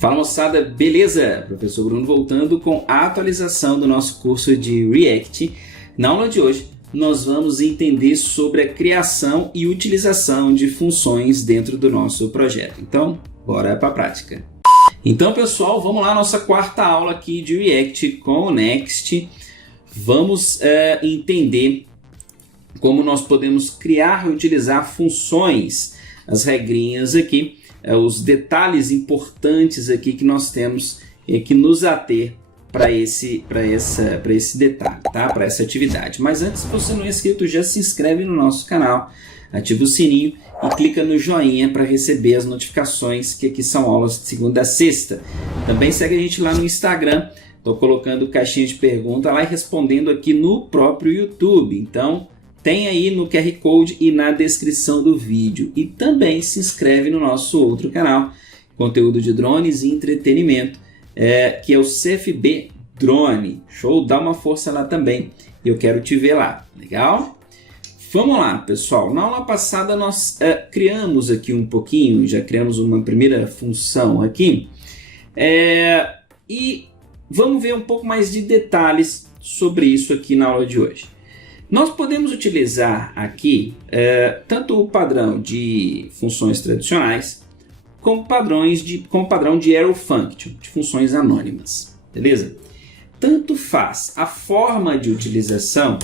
Fala moçada, beleza? Professor Bruno voltando com a atualização do nosso curso de React. Na aula de hoje nós vamos entender sobre a criação e utilização de funções dentro do nosso projeto. Então, bora para a prática. Então pessoal, vamos lá, nossa quarta aula aqui de React com o Next. Vamos entender como nós podemos criar e utilizar funções, as regrinhas aqui, os detalhes importantes aqui que nós temos que nos ater para esse detalhe, tá? Para essa atividade. Mas antes, se você não é inscrito, já se inscreve no nosso canal, ativa o sininho e clica no joinha para receber as notificações, que aqui são aulas de segunda a sexta. Também segue a gente lá no Instagram, estou colocando caixinha de pergunta lá e respondendo aqui no próprio YouTube. Então, tem aí no QR Code e na descrição do vídeo. E também se inscreve no nosso outro canal, conteúdo de drones e entretenimento, que é o CFB Drone. Show? Dá uma força lá também. Eu quero te ver lá. Legal? Vamos lá, pessoal. Na aula passada nós criamos aqui um pouquinho, já criamos uma primeira função aqui. E vamos ver um pouco mais de detalhes sobre isso aqui na aula de hoje. Nós podemos utilizar aqui tanto o padrão de funções tradicionais como padrão de arrow function, de funções anônimas, beleza? Tanto faz a forma de utilização,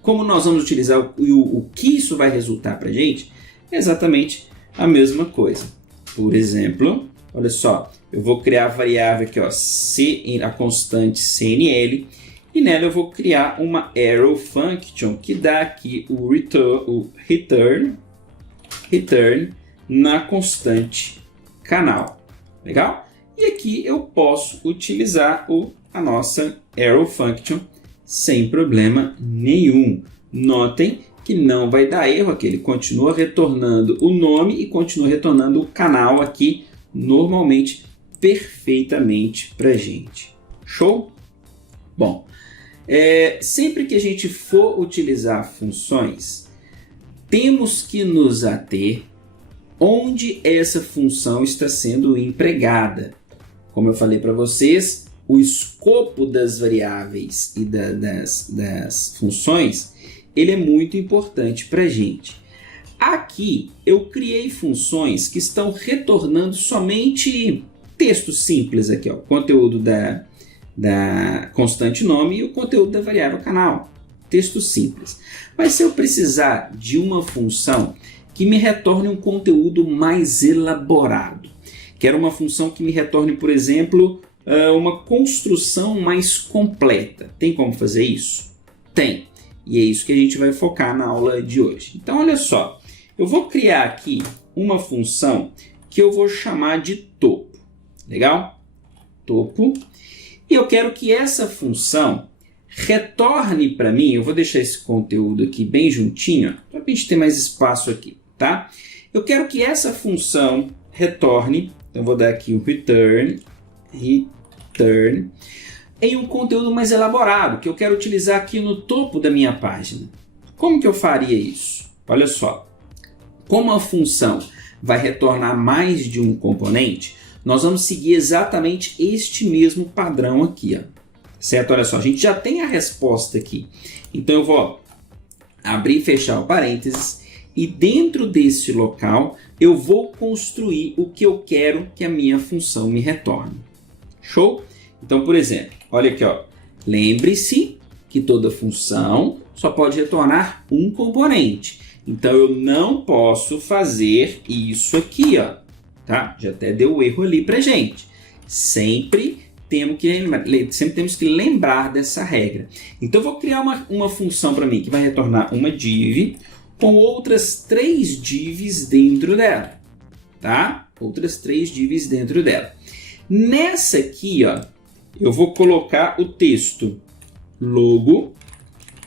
como nós vamos utilizar o que isso vai resultar para a gente, é exatamente a mesma coisa. Por exemplo, olha só, eu vou criar a variável aqui, ó, a constante CNL, e nela eu vou criar uma arrow function que dá aqui o return na constante canal. Legal? E aqui eu posso utilizar a nossa arrow function sem problema nenhum. Notem que não vai dar erro aqui, ele continua retornando o nome e continua retornando o canal aqui normalmente, perfeitamente para a gente. Show? Bom, sempre que a gente for utilizar funções, temos que nos ater onde essa função está sendo empregada. Como eu falei para vocês, o escopo das variáveis e das funções, ele é muito importante para a gente. Aqui eu criei funções que estão retornando somente texto simples aqui, ó, conteúdo da constante nome e o conteúdo da variável canal. Texto simples. Mas se eu precisar de uma função que me retorne um conteúdo mais elaborado, quero uma função que me retorne, por exemplo, uma construção mais completa. Tem como fazer isso? Tem. E é isso que a gente vai focar na aula de hoje. Então, olha só. Eu vou criar aqui uma função que eu vou chamar de topo. Legal? Topo. E eu quero que essa função retorne para mim, eu vou deixar esse conteúdo aqui bem juntinho, para a gente ter mais espaço aqui, tá? Eu quero que essa função retorne, então eu vou dar aqui o return, em um conteúdo mais elaborado, que eu quero utilizar aqui no topo da minha página. Como que eu faria isso? Olha só, como a função vai retornar mais de um componente, nós vamos seguir exatamente este mesmo padrão aqui, ó. Certo? Olha só, a gente já tem a resposta aqui. Então eu vou abrir e fechar o parênteses e dentro desse local eu vou construir o que eu quero que a minha função me retorne. Show? Então, por exemplo, olha aqui, ó. Lembre-se que toda função só pode retornar um componente. Então eu não posso fazer isso aqui, ó. Tá? Já até deu erro ali pra gente. Sempre temos que lembrar dessa regra. Então eu vou criar uma função para mim que vai retornar uma div com outras 3 divs dentro dela. Tá? Outras 3 divs dentro dela. Nessa aqui, ó, eu vou colocar o texto logo.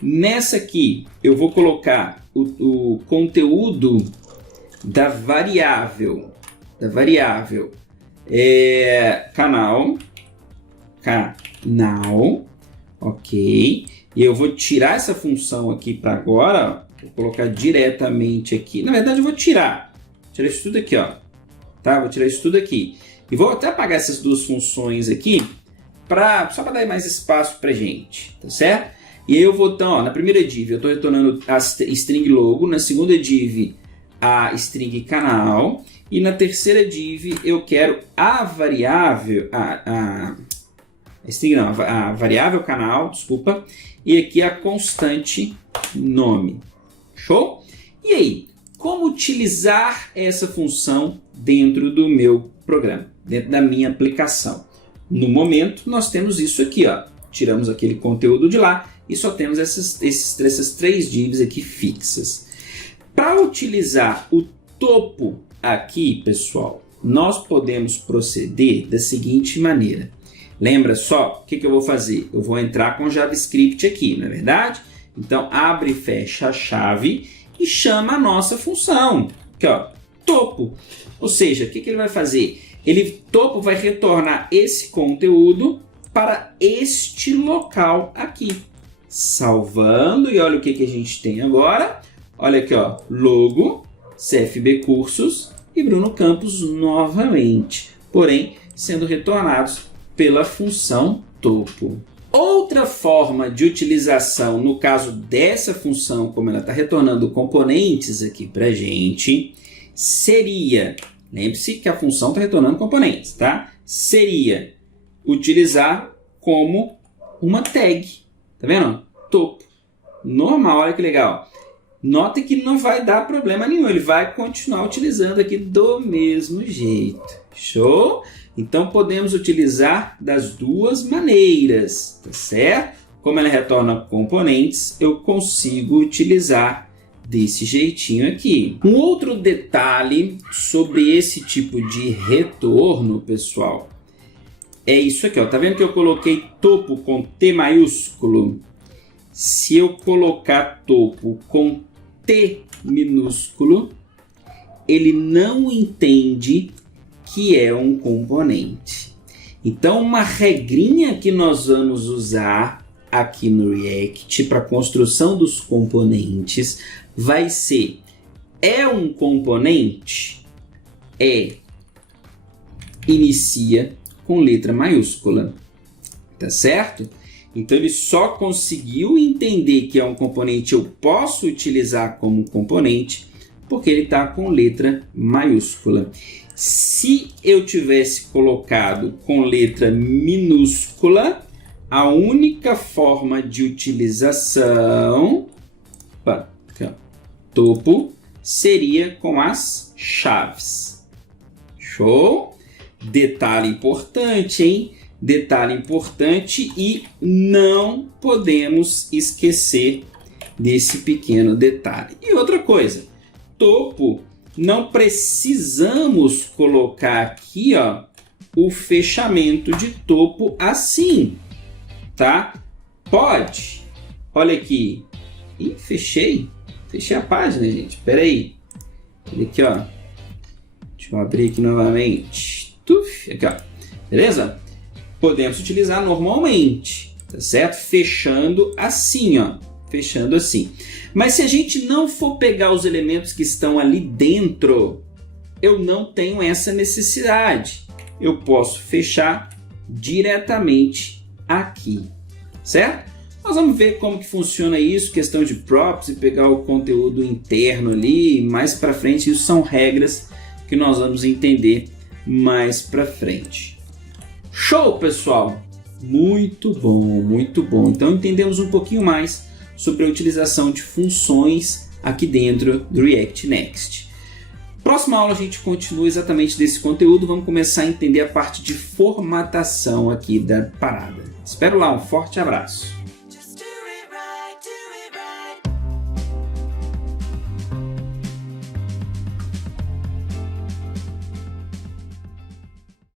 Nessa aqui eu vou colocar o conteúdo da variável canal, ok, e eu vou tirar essa função aqui para agora, vou colocar diretamente aqui, na verdade eu vou tirar isso tudo aqui, ó, tá? Vou tirar isso tudo aqui. E vou até apagar essas duas funções aqui, só para dar mais espaço para gente, tá certo? E aí eu vou, então, ó, na primeira div eu estou retornando a string logo, na segunda div a string canal, e na terceira div eu quero a variável, a variável canal, desculpa, e aqui a constante nome. Show? E aí, como utilizar essa função dentro do meu programa, dentro da minha aplicação? No momento, nós temos isso aqui, ó. Tiramos aquele conteúdo de lá e só temos essas três divs aqui fixas. Para utilizar o topo aqui, pessoal, nós podemos proceder da seguinte maneira. Lembra só o que eu vou fazer? Eu vou entrar com JavaScript aqui, não é verdade? Então, abre e fecha a chave e chama a nossa função, aqui, ó, topo. Ou seja, o que ele vai fazer? Topo vai retornar esse conteúdo para este local aqui. Salvando, e olha o que a gente tem agora. Olha aqui, ó, logo, CFB Cursos e Bruno Campos novamente. Porém, sendo retornados pela função topo. Outra forma de utilização, no caso dessa função, como ela está retornando componentes aqui para a gente, seria, lembre-se que a função está retornando componentes, tá? Seria utilizar como uma tag, tá vendo? Topo. Normal, olha que legal. Nota que não vai dar problema nenhum, ele vai continuar utilizando aqui do mesmo jeito. Show? Então podemos utilizar das duas maneiras, tá certo? Como ela retorna componentes, eu consigo utilizar desse jeitinho aqui. Um outro detalhe sobre esse tipo de retorno, pessoal, é isso aqui, ó. Tá vendo que eu coloquei topo com T maiúsculo? Se eu colocar topo com T minúsculo, ele não entende que é um componente. Então, uma regrinha que nós vamos usar aqui no React para a construção dos componentes vai ser: é um componente? Inicia com letra maiúscula, tá certo? Então ele só conseguiu entender que é um componente, eu posso utilizar como componente, porque ele está com letra maiúscula. Se eu tivesse colocado com letra minúscula, a única forma de utilização, aqui, ó, topo, seria com as chaves. Show? Detalhe importante, hein? Detalhe importante, e não podemos esquecer desse pequeno detalhe. E outra coisa, topo, não precisamos colocar aqui, ó, o fechamento de topo assim, tá? Pode. Olha aqui. Ih, fechei a página, gente. Espera aí. Olha aqui, ó. Deixa eu abrir aqui novamente. Tuf, aqui, ó. Beleza? Podemos utilizar normalmente, tá certo? Fechando assim, ó. Fechando assim. Mas se a gente não for pegar os elementos que estão ali dentro, eu não tenho essa necessidade. Eu posso fechar diretamente aqui, certo? Nós vamos ver como que funciona isso, questão de props e pegar o conteúdo interno ali. Mais para frente, isso são regras que nós vamos entender mais para frente. Show, pessoal! Muito bom, muito bom. Então entendemos um pouquinho mais sobre a utilização de funções aqui dentro do React Next. Próxima aula a gente continua exatamente desse conteúdo. Vamos começar a entender a parte de formatação aqui da parada. Espero lá, um forte abraço!